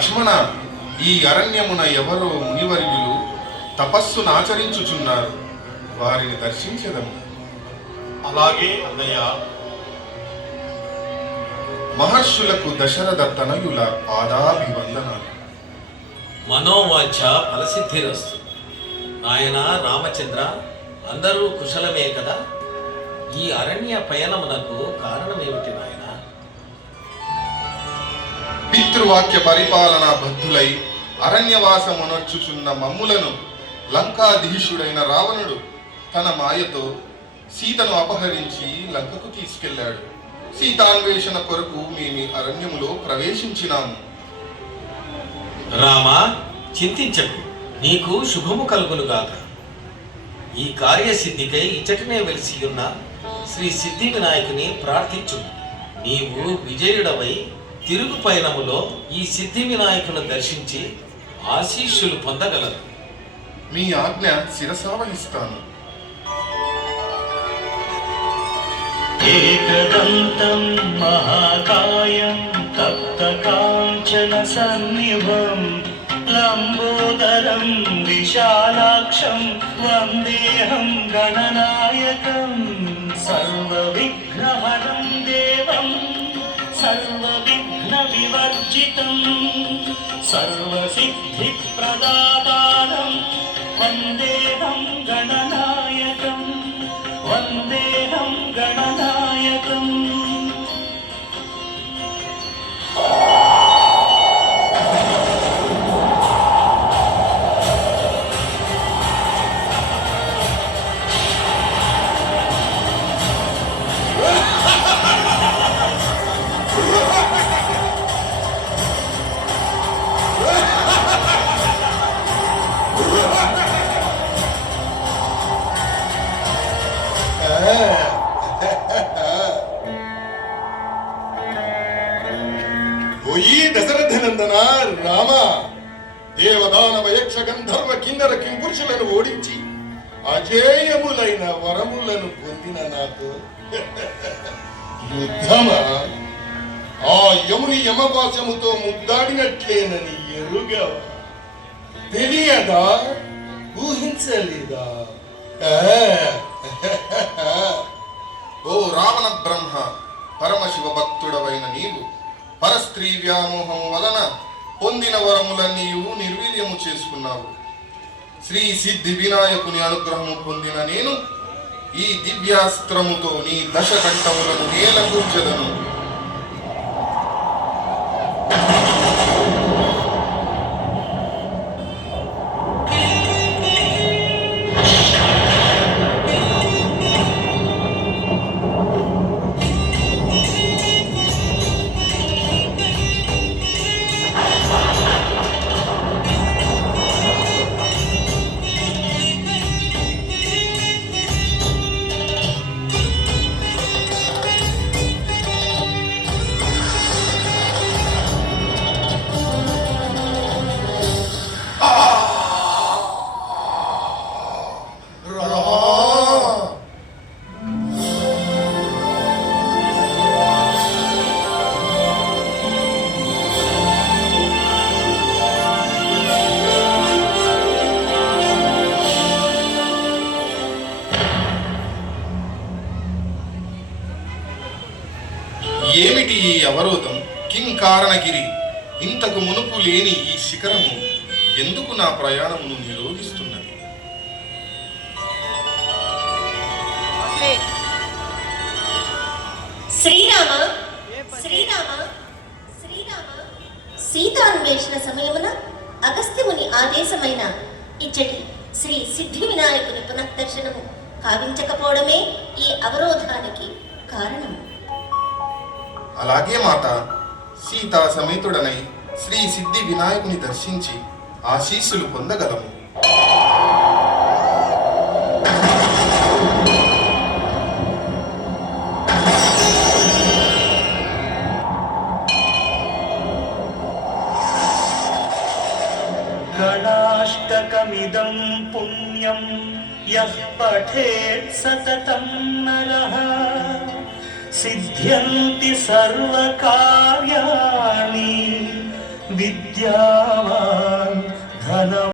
లక్ష్మణ, ఈ అరణ్యమున ఎవరో మునివర్యులు తపస్సును ఆచరించుచున్నారు, వారిని దర్శించెదము. అలాగే అన్నయ్య. మహర్షులకు దశరథ తనయుల పాదాభివందనాలు. మనోవాంఛ ఫలసిద్ధిరస్తు. నాయన రామచంద్ర, అందరూ కుశలమే కదా? ఈ అరణ్య పయనమునకు కారణమేమిటి నాయన? పితృవాక్య పరిపాలన బద్ధులై అరణ్యవాసమునర్చుచున్న మమ్ములను లంకాధీశుడైన రావణుడు తన మాయతో సీతను అపహరించి లంకకు తీసుకెళ్లాడు. సీతాన్వేషణ కొరకు మేము అరణ్యములో ప్రవేశించినాము. రామా, చింతించకు, నీకు శుభము కలుగునుగాక. ఈ కార్యసిద్ధికై ఇచ్చటనే వెలిసి ఉన్న శ్రీ సిద్ధి వినాయకుని ప్రార్థించు. నీవు విజయుడవై తిరుగు పయనములో ఈ సిద్ధి వినాయకుని దర్శించి ఆశీస్సులు పొందగలరు. మీ ఆజ్ఞ శిరసావహిస్తాను. ఏకదంతం మహాకాయం తప్తకాంచన సన్నిభం లంబోదరం విశాలాక్షం వందేహం గణనాయకం సర్వవిఘ్నహరం దేవం సర్వవిఘ్న వివర్జితం సర్వసిద్ధిప్రదాతారం వందేహం గణనాయకం వందేహం గణనాయకం. ఓయి దశరథనందన రామ, దేవదానవ యక్ష గంధర్వ కిన్నర కింపురుషులను ఓడించి అజేయములైన వరములను పొందిన నాకు యుద్ధమా? ఆ యముని యమపాశముతో ముద్దాడినట్లేనని ఎరుగవా? తెలియదా? ఊహించలేదా? ఓ రావణ బ్రహ్మ, పరమశివ భక్తుడవైన నీవు పరస్త్రీ వ్యామోహం వలన పొందిన వరములన్నీ నిర్వీర్యము చేసుకున్నావు. శ్రీ సిద్ధి వినాయకుని అనుగ్రహము పొందిన నేను ఈ దివ్యాస్త్రముతో నీ దశకంఠములను నేలకూర్చెదను. ఏమిటి ఈ అవరోధం? కింకారణగిరి, ఇంతకు మునుపు లేని ఈ శిఖరము ఎందుకు నా ప్రయాణమును నిరోధిస్తున్నది? శ్రీరామ శ్రీరామ శ్రీరామ సీతాన్వేషణ సమయమున అగస్త్యముని ఆదేశమైన ఇచ్చటి శ్రీ సిద్ధి వినాయకుని పునఃదర్శనము కావించకపోవడమే ఈ అవరోధానికి కారణం. అలాగే మాత, సీతా సమేతుడనై శ్రీ సిద్ధి వినాయకుని దర్శించి ఆశీస్సులు పొందగలము. గణాష్టకమిదం పుణ్యం యః పఠేత్ సతతం నరః సిద్ధ్యంతి సర్వకార్యాణి విద్యావాన్ ధన